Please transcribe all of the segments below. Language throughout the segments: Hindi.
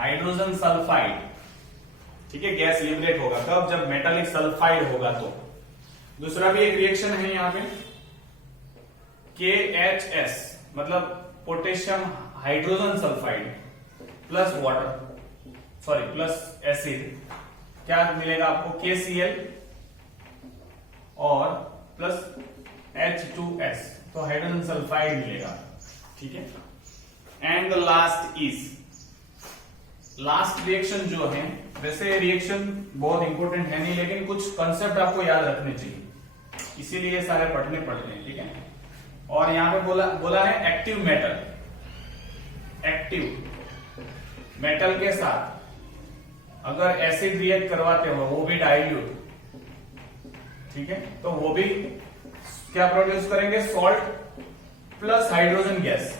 हाइड्रोजन सल्फाइड, ठीक है, गैस लिबरेट होगा कब, जब मेटालिक सल्फाइड होगा तो। दूसरा भी एक रिएक्शन है यहाँ पे KHS, मतलब potassium hydrogen sulphide plus water, sorry plus acid, क्या मिलेगा आपको KCl और प्लस H2S, तो हाइड्रोजन सल्फाइड मिलेगा, ठीक है। एंड द लास्ट रिएक्शन जो है, वैसे रिएक्शन बहुत इंपॉर्टेंट है नहीं, लेकिन कुछ कंसेप्ट आपको याद रखने चाहिए, इसीलिए सारे पढ़ने पड़ते हैं, ठीक है। और यहां पे बोला है एक्टिव मेटल के साथ अगर एसिड रिएक्ट करवाते हो, वो भी डाइल्यूट, ठीक है, तो वो भी क्या प्रोड्यूस करेंगे, सॉल्ट प्लस हाइड्रोजन गैस।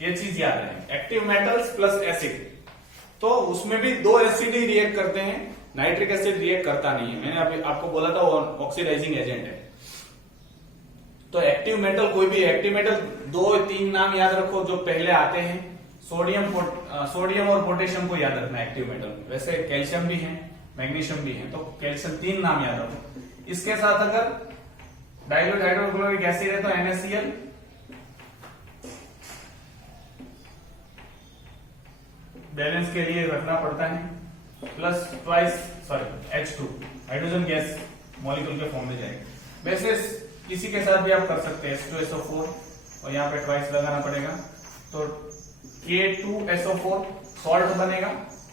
ये चीज याद रहे, एक्टिव मेटल्स प्लस एसिड, तो उसमें भी दो एसिड ही रिएक्ट करते हैं, नाइट्रिक एसिड रिएक्ट करता नहीं है, मैंने अभी आपको बोला था वो ऑक्सीडाइजिंग एजेंट है। तो एक्टिव मेटल, कोई भी एक्टिव मेटल, 2-3 नाम याद रखो जो पहले आते हैं, सोडियम और पोटेशियम को याद रखना एक्टिव मेटल में। वैसे कैल्शियम भी है, मैग्नीशियम भी है, तो कैल्शियम 3 नाम याद रखो। इसके साथ अगर डाइल्यूट हाइड्रोक्लोरिक एसिड है तो NaCl, बैलेंस के लिए रखना पड़ता है, plus H2 hydrogen gas molecule के फॉर्म में जाएगी। वैसे किसी के साथ भी आप कर सकते हैं, H2SO4 और यहाँ पे ट्वाइस लगाना पड़ेगा, तो K2SO4 सॉल्ट बनेगा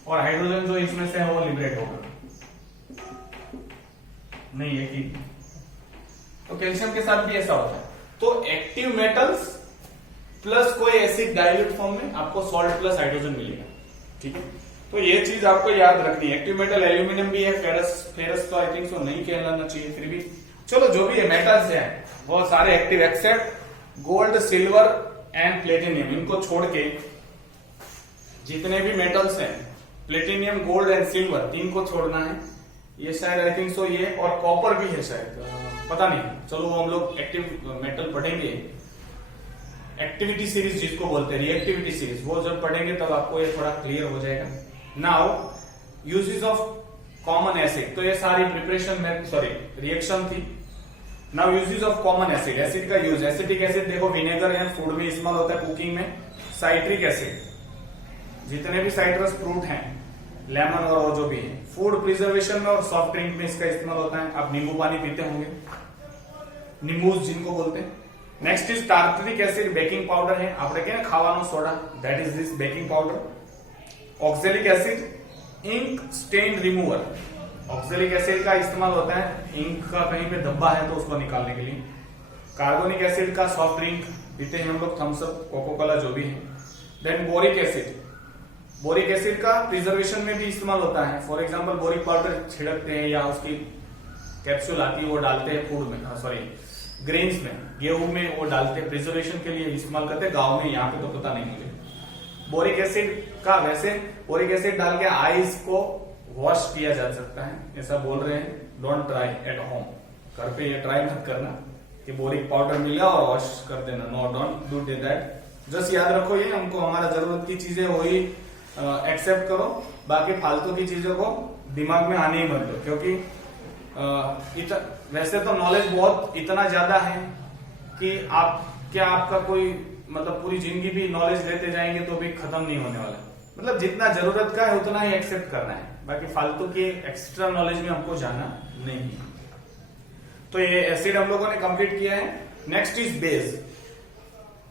और हाइड्रोजन जो इसमें से है वो लिबरेट होगा, नहीं है कि। तो कैल्शियम के साथ भी ऐसा होता है। तो एक्टिव मेटल्स प्लस कोई एसिड डाइल्यूट फॉर्म में आपको सॉल्ट प्लस हाइड्रोजन मिलेगा, ठीक है। तो ये चीज आपको याद रखनी है। एक्टिव मेटल एल्यूमिनियम भी है, फेरस तो आई थिंक सो नहीं कहलाना चाहिए, फिर भी चलो जो भी है मेटल्स है वो सारे active, except gold, silver and platinum. इनको छोड़ के जितने भी मेटल्स हैं, प्लेटिनियम, गोल्ड एंड सिल्वर, 3 को छोड़ना है। ये शायद आई थिंक सो ये, और कॉपर भी है शायद, पता नहीं, चलो वो हम लोग एक्टिव मेटल पढ़ेंगे, एक्टिविटी सीरीज जिसको बोलते हैं, रिएक्टिविटी सीरीज, वो जब पढ़ेंगे तब आपको ये थोड़ा क्लियर हो जाएगा। Now uses of common acid, तो ये सारी प्रिपरेशन में रिएक्शन थी। Now uses of common acid, acid का यूज, एसिटिक एसिड देखो विनेगर है, फूड में इस्तेमाल होता है, कुकिंग में। साइट्रिक एसिड, जितने भी साइट्रस फ्रूट हैं, लेमन और वो जो भी है, फूड प्रिजर्वेशन में और सॉफ्ट ड्रिंक में इसका इस्तेमाल होता है। आप नींबू पानी पीते होंगे, नींबूज जिनको बोलते हैं। Next is tartaric acid, baking powder है, આપણે કે ખાવાનો સોડા, that is this baking powder. Oxalic acid, ink stain remover, oxalic acid का इस्तेमाल होता है इंक का कहीं पे धब्बा है तो उसको निकालने के लिए। कार्बोनिक एसिड का सॉफ्ट ड्रिंक पीते हैं हम लोग, थम्स अप, कोको कोला जो भी है। Then boric acid, boric acid का प्रिजर्वेशन में भी इस्तेमाल होता है। फॉर एग्जाम्पल बोरिक पाउडर छिड़कते हैं या उसकी कैप्सूल आती है वो डालते हैं फूड में, ग्रेन्स में, गेहूं में वो डालते हैं, प्रिजर्वेशन के लिए इस्तेमाल करते हैं। गांव में, यहाँ पे तो पता नहीं मुझे। बोरिक एसिड का, वैसे बोरिक एसिड डाल के आईज को वॉश किया जा सकता है, ऐसा बोल रहे हैं। डोंट ट्राई एट होम, घर पे ये ट्राई मत करना कि बोरिक पाउडर मिला और वॉश कर देना, no, don't do that. Just याद रखो ये, हमको हमारा जरूरत की चीजें वही एक्सेप्ट करो, बाकी फालतू की चीजों को दिमाग में आने ही मत दो, क्योंकि वैसे तो नॉलेज बहुत इतना ज्यादा है कि आपका कोई मतलब पूरी जिंदगी भी नॉलेज लेते जाएंगे तो भी खत्म नहीं होने वाला। मतलब जितना जरूरत का है उतना ही एक्सेप्ट करना है, बाकी फालतू के एक्स्ट्रा नॉलेज में हमको जाना नहीं है। तो ये एसिड हम लोगों ने कंप्लीट किया है। Next is base,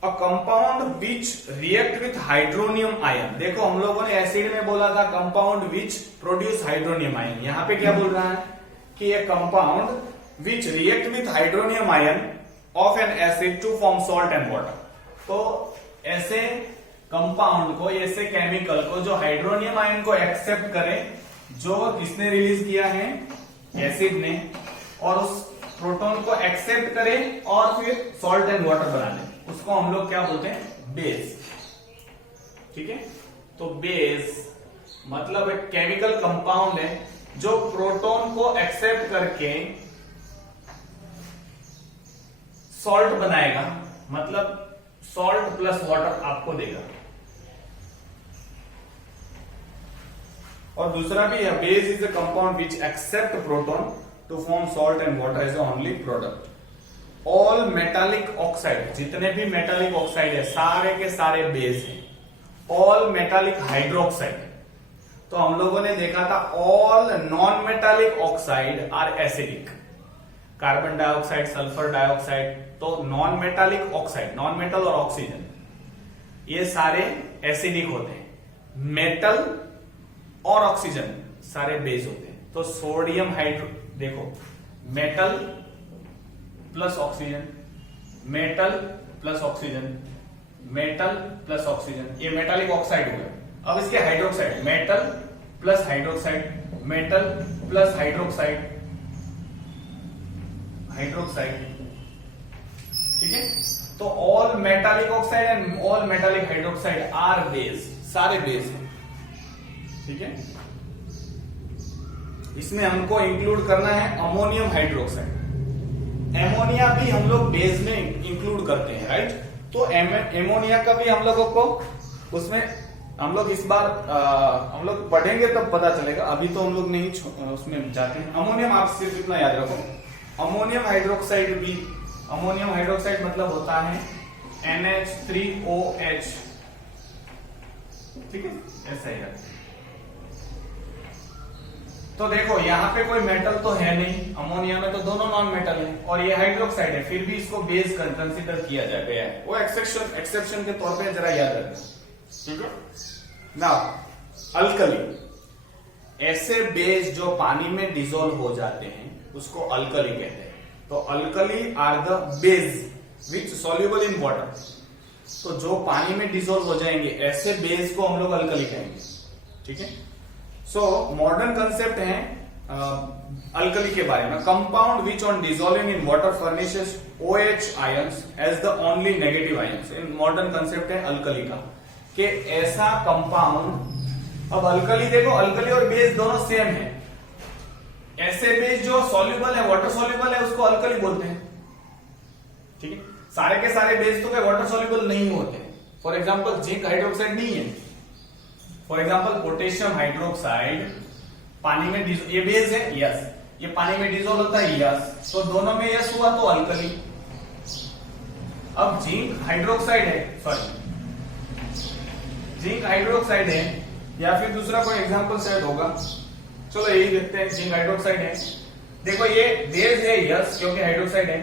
a compound which react with hydronium ion. देखो हम लोगों ने एसिड में बोला था compound which produce hydronium ion, यहाँ पे क्या बोल रहा है कि ये compound which react with hydronium ion of an acid to form salt and water. तो ऐसे कंपाउंड को, ऐसे केमिकल को जो हाइड्रोनियम आयन को एक्सेप्ट करे, जो किसने रिलीज किया है, एसिड ने, और उस प्रोटॉन को एक्सेप्ट करे और फिर सॉल्ट एंड वाटर बना ले, उसको हम लोग क्या बोलते हैं, बेस। ठीक है, तो बेस मतलब एक केमिकल कंपाउंड है जो प्रोटॉन को एक्सेप्ट करके सॉल्ट बनाएगा, मतलब सॉल्ट प्लस वाटर आपको देगा। और दूसरा भी है, base is a compound which accept proton to form salt and water as only product. All metallic oxide, जितने भी मेटालिक ऑक्साइड है सारे के सारे बेस हैं। ऑल मेटालिक हाइड्रोक्साइड, तो हम लोगों ने देखा था all non metallic oxide are acidic. Carbon dioxide, sulphur dioxide, तो non metallic oxide, non metal और ऑक्सीजन, ये सारे एसिडिक होते हैं। मेटल और ऑक्सीजन सारे बेस होते हैं। तो सोडियम हाइड्रो, देखो metal plus oxygen, metal plus oxygen, metal plus oxygen, ये मेटालिक ऑक्साइड हो गया। अब इसके hydroxide, metal plus hydroxide, metal plus hydroxide, hydroxide, ठीक है। तो all metallic oxide and all metallic hydroxide are base, सारे बेस हैं, ठीक है। इसमें हमको इंक्लूड करना है अमोनियम हाइड्रोक्साइड। एमोनिया भी हम लोग बेस में इंक्लूड करते हैं, राइट। तो एमोनिया का भी हम लोगों को उसमें, हम लोग इस बार हम लोग पढ़ेंगे तब पता चलेगा, अभी तो हम लोग नहीं उसमें जाते हैं। अमोनियम आप सिर्फ इतना याद रखो, अमोनियम हाइड्रोक्साइड भी, अमोनियम हाइड्रोक्साइड मतलब होता है NH3OH, ठीक है, ऐसा ही है। तो देखो यहाँ पे कोई मेटल तो है नहीं, अमोनिया में तो दोनों नॉन मेटल है, और ये हाइड्रोक्साइड है, फिर भी इसको बेस कंसिडर किया गया है। वो एक्सेप्शन के तौर पे जरा याद रखना, ठीक है ना। अल्कली, ऐसे बेस जो पानी में डिसॉल्व हो जाते हैं उसको अल्कली कहते हैं। तो alkali are the base which soluble in water, तो जो पानी में डिसॉल्व हो जाएंगे ऐसे बेस को हम लोग अल्कली कहेंगे, ठीक है। सो मॉडर्न कंसेप्ट है अल्कली के बारे में, compound which on dissolving in water furnishes OH ions as the only negative ions. In modern concept है अल्कली का, कि ऐसा कंपाउंड, अब अल्कली देखो, अल्कली और बेस दोनों सेम है। ऐसे बेस जो सॉल्युबल है, वाटर सॉल्युबल है, उसको अल्कली बोलते हैं, ठीक है। सारे के सारे बेस तो क्या वाटर सॉल्युबल नहीं होते। फॉर एग्जांपल जिंक हाइड्रोक्साइड नहीं है, फॉर एग्जांपल पोटेशियम हाइड्रोक्साइड पानी में, ये बेस है, यस, ये पानी में डिसॉल्व होता है, यस, तो दोनों में यस हुआ तो अल्कली। अब जिंक हाइड्रोक्साइड है, सॉरी जिंक हाइड्रोक्साइड है, या फिर दूसरा कोई एग्जांपल शायद होगा, चलो यही देखते हैं। जिंक हाइड्रोक्साइड है, देखो ये बेस है, यस, क्योंकि हाइड्रोक्साइड है,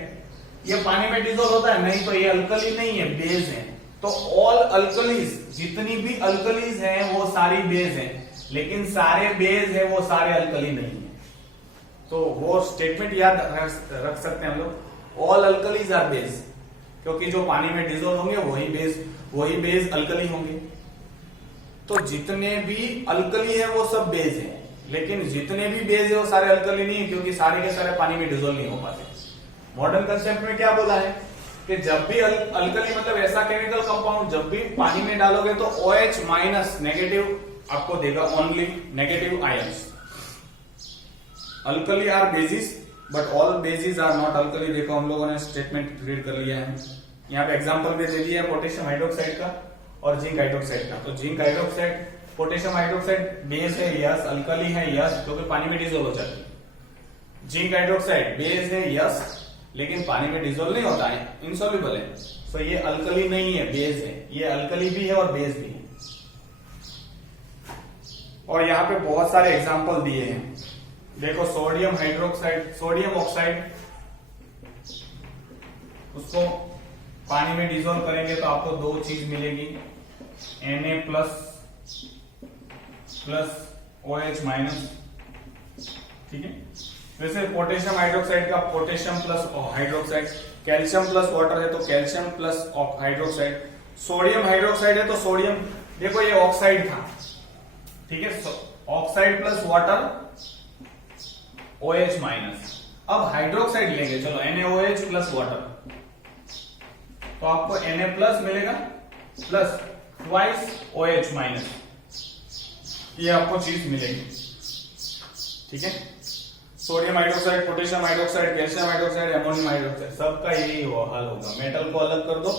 ये पानी में डिसॉल्व होता है, नहीं, तो ये अल्कली नहीं है, बेस है। तो ऑल अल्कलीज, जितनी भी अल्कलीज हैं वो सारी बेस हैं, लेकिन सारे बेस है वो सारे अल्कली नहीं है। तो वो स्टेटमेंट याद रख सकते हैं हम लोग, ऑल अल्कलीज आर बेस, क्योंकि जो पानी में डिसॉल्व होंगे वही बेस अल्कली होंगे। तो जितने भी अल्कली है वो सब बेस है, लेकिन जितने भी बेस है वो सारे अल्कली नहीं है, क्योंकि सारे के सारे पानी में डिसॉल्व नहीं हो पाते। मॉडर्न कंसेप्ट में क्या बोला है कि जब भी अल्कली मतलब ऐसा केमिकल कंपाउंड जब भी पानी में डालोगे तो OH माइनस नेगेटिव आपको देगा, only negative ions. Alkali are bases but all bases are not alkali. देखो हम लोगों ने स्टेटमेंट रीड कर लिया है, यहाँ पे एग्जांपल भी दे दिया है पोटेशियम हाइड्रोक्साइड का और जिंक हाइड्रोक्साइड का। तो zinc hydroxide, potassium hydroxide base है, यस, अल्कली है, यस, क्योंकि पानी में डिसॉल्व हो जाती है। जिंक हाइड्रोक्साइड बेस है, यस, लेकिन पानी में डिसॉल्व नहीं होता है, इनसॉल्युबल है, तो ये अल्कली नहीं है, बेस है। ये अल्कली भी है और बेस भी है। और यहाँ पे बहुत सारे एग्जांपल दिए हैं, देखो सोडियम हाइड्रोक्साइड, सोडियम ऑक्साइड, उसको पानी में डिसॉल्व करेंगे तो आपको दो चीज मिलेगी, Na प्लस OH माइनस, ठीक है। वैसे पोटेशियम हाइड्रोक्साइड का potassium plus hydroxide, calcium plus water है तो calcium plus hydroxide, sodium hydroxide है तो सोडियम, देखो ये ऑक्साइड था, ठीक है, oxide plus water OH minus. अब हाइड्रोक्साइड लेंगे, चलो NaOH प्लस वाटर, तो आपको Na प्लस मिलेगा प्लस ट्वाइस OH माइनस, ये आपको चीज मिलेगी, ठीक है। Sodium hydroxide, potassium hydroxide, calcium hydroxide, ammonium hydroxide, सबका यही हल होगा। मेटल को अलग कर दो,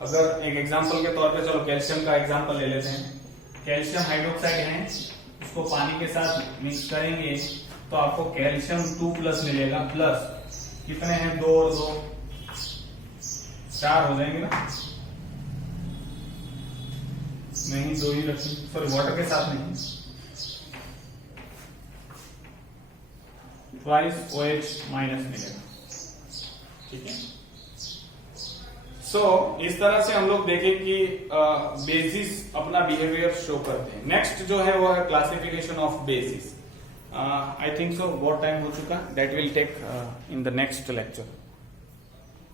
अगर एक एग्जांपल के तौर पे चलो कैल्शियम का एग्जांपल ले लेते हैं। कैल्शियम हाइड्रोक्साइड है उसको पानी के साथ मिक्स करेंगे तो आपको कैल्शियम 2+ मिलेगा, प्लस कितने हैं 2 और 2 4 हो जाएंगे ना, नहीं 2 ही रखें, सॉरी वाटर के साथ नहीं, ट्वाइस OH माइनस मिलेगा। ठीक है, सो इस तरह से हम लोग देखें कि बेसिस अपना बिहेवियर शो करते हैं। नेक्स्ट जो है वो है classification of bases. I think so बहुत टाइम हो चुका, that will take in the next lecture.